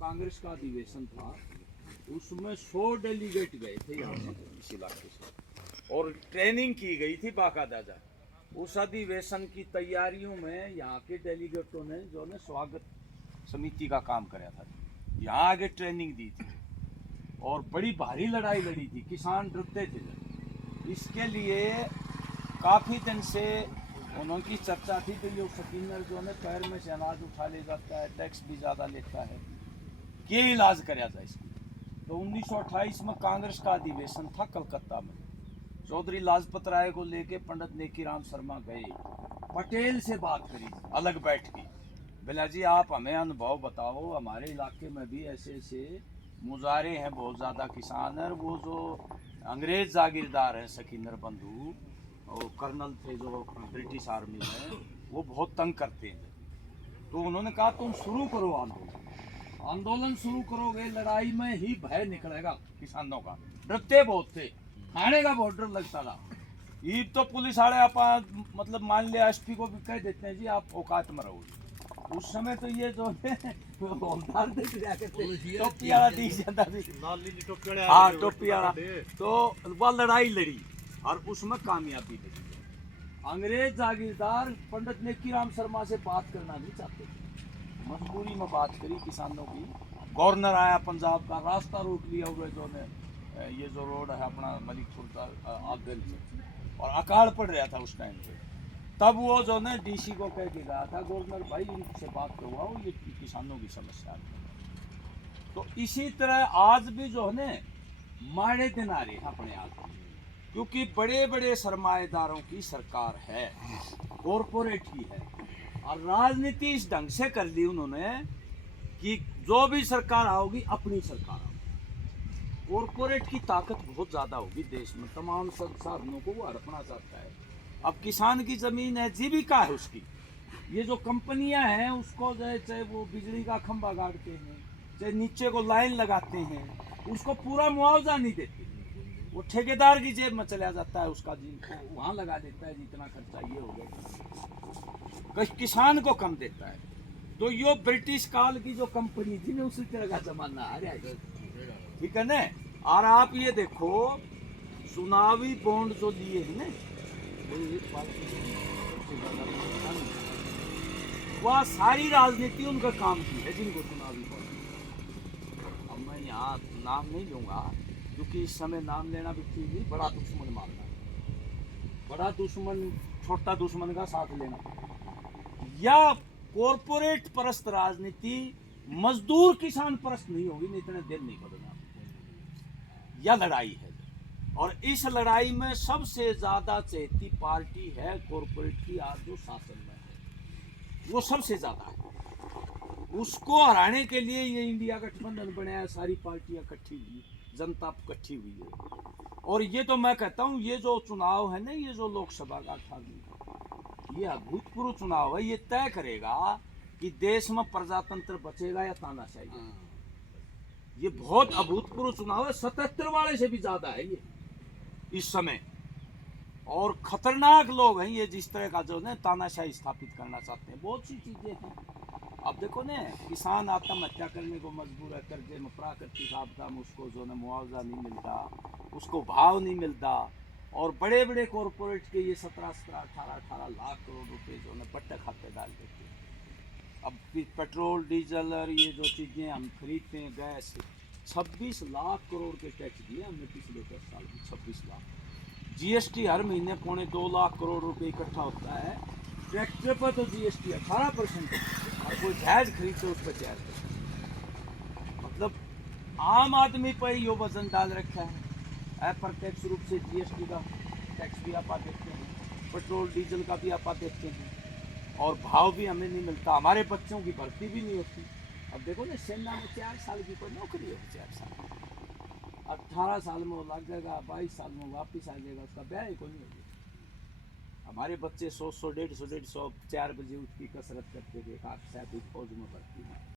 कांग्रेस का अधिवेशन था, उसमें 100 डेलीगेट गए थे यहाँ से, इस इलाके से, और ट्रेनिंग की गई थी बाकायदा। उस अधिवेशन की तैयारियों में यहाँ के डेलीगेटों ने जो ने स्वागत समिति का काम कराया था, यहाँ आगे ट्रेनिंग दी थी और बड़ी भारी लड़ाई लड़ी थी। किसान डरते थे। इसके लिए काफ़ी दिन से उनकी चर्चा थी कि ये स्किनर जो है पैर में से अनाज उठा ले जाता है, टैक्स भी ज़्यादा लेता है, ये इलाज कराया जाए इसका। तो 1928 में कांग्रेस का अधिवेशन था कलकत्ता में। चौधरी लाजपत राय को लेके पंडित नेकीराम शर्मा गए, पटेल से बात करी, अलग बैठ की। बोला जी आप हमें अनुभव बताओ, हमारे इलाके में भी ऐसे ऐसे मुजारे हैं, बहुत ज़्यादा किसान है, वो जो अंग्रेज जागीरदार हैं सकीनर बंधु और कर्नल थे जो ब्रिटिश आर्मी में, वो बहुत तंग करते हैं। तो उन्होंने कहा तुम शुरू करो आंदोलन, आंदोलन शुरू करोगे, लड़ाई में ही भय निकलेगा किसानों का। डरते बहुत थे, खाने का बहुत डर लगता था। ईद तो पुलिस वाले आप मतलब मान लिया एसपी को भी कह देते हैं जी आप औकात में रहोगे। उस समय तो ये जो है टोपी वाला दिख जाता थी, हाँ टोपी वाला, तो वह लड़ाई लड़ी और उसमें कामयाबी मिली। अंग्रेज जागीरदार पंडित नेकीराम शर्मा से बात करना नहीं चाहते थे, मजबूरी में बात करी किसानों की। गवर्नर आया पंजाब का, रास्ता रोक लिया हुए जो ने, ये जो रोड है अपना मलिकपुर का आगल से, और अकाल पड़ रहा था उस टाइम पे। तब वो जो ने डीसी को कह के गया था, गवर्नर भाई इनसे बात करवाओ, ये किसानों की समस्या है। तो इसी तरह आज भी जो है माड़े दिन आ रहे अपने आप, क्योंकि बड़े बड़े सरमाएदारों की सरकार है, कॉरपोरेट की है, और राजनीति इस ढंग से कर ली उन्होंने कि जो भी सरकार आओगी अपनी सरकार आओगी। कॉरपोरेट की ताकत बहुत ज़्यादा होगी देश में, तमाम संसाधनों को वो हड़पना चाहता है। अब किसान की ज़मीन है, जीविका है उसकी, ये जो कंपनियां हैं उसको चाहे वो बिजली का खंभा गाड़ते हैं, चाहे नीचे को लाइन लगाते हैं, उसको पूरा मुआवजा नहीं देते, वो ठेकेदार की जेब में चला जाता है, उसका जी वहाँ लगा देता है जितना खर्चा ये हो गया, किसान को कम देता है। तो यो ब्रिटिश काल की जो कंपनी थी ना, उसी तरह का जमाना आ रहा है, ठीक है ना। और आप ये देखो चुनावी बॉन्ड जो लिए हैं ना, वह सारी राजनीति उनका काम की है जिनको चुनावी बॉन्ड। अब मैं यहाँ नाम नहीं लूंगा क्योंकि इस समय नाम लेना भी ठीक नहीं, बड़ा दुश्मन मानना है, बड़ा दुश्मन छोटा दुश्मन का साथ लेना, या कॉरपोरेट परस्त राजनीति मजदूर किसान परस्त नहीं होगी, नहीं इतने दिन नहीं बदलना, यह लड़ाई है। और इस लड़ाई में सबसे ज्यादा चहेती पार्टी है कॉरपोरेट की, आज जो शासन में है वो सबसे ज्यादा है। उसको हराने के लिए ये इंडिया गठबंधन बनाया, सारी पार्टियां इकट्ठी हुई, जनता इकट्ठी हुई है। और ये तो मैं कहता हूँ ये जो चुनाव है ना, ये जो लोकसभा का 18 ये अभूतपूर्व चुनाव है, ये तय करेगा कि देश में प्रजातंत्र बचेगा या तानाशाही। ये बहुत अभूतपूर्व चुनाव है, 77 वाले से भी ज्यादा है ये इस समय। और खतरनाक लोग हैं ये, जिस तरह का जो है तानाशाही स्थापित करना चाहते हैं। बहुत सी चीजें हैं, अब देखो ना, किसान आत्महत्या करने को मजबूर है, कर्जे में, प्राकृतिक आपदा में उसको जो है मुआवजा नहीं मिलता, उसको भाव नहीं मिलता, और बड़े बड़े कॉरपोरेट के ये 17-17, 18-18 लाख करोड़ रुपए जो है पट्टे खाते डाल देते हैं। अब पेट्रोल डीजल और ये जो चीज़ें हम खरीदते हैं, गैस, 26 लाख करोड़ के टैक्स दिए हमने पिछले 10 साल में, 26 लाख। जीएसटी हर महीने 2.25 करोड़ रुपए इकट्ठा होता है। ट्रैक्टर पर तो जीएसटी 18%, और कोई जहाज खरीदते उस पर 4%। मतलब आम आदमी पर यो वजन डाल रखा है। अप्रत्यक्ष रूप से जीएसटी का टैक्स भी आप देखते हैं, पेट्रोल डीजल का भी आप देखते हैं, और भाव भी हमें नहीं मिलता, हमारे बच्चों की भर्ती भी नहीं होती। अब देखो ना, सेना में 4 साल की कोई नौकरी है, 4 साल, 18 साल में वो लग जाएगा, 22 साल में वापस आ जाएगा, उसका ब्याह ही कोई नहीं होगा। हमारे बच्चे 100-100, 150-150 4 बजे उठ की कसरत करते थे, 8 फौज में भर्ती है।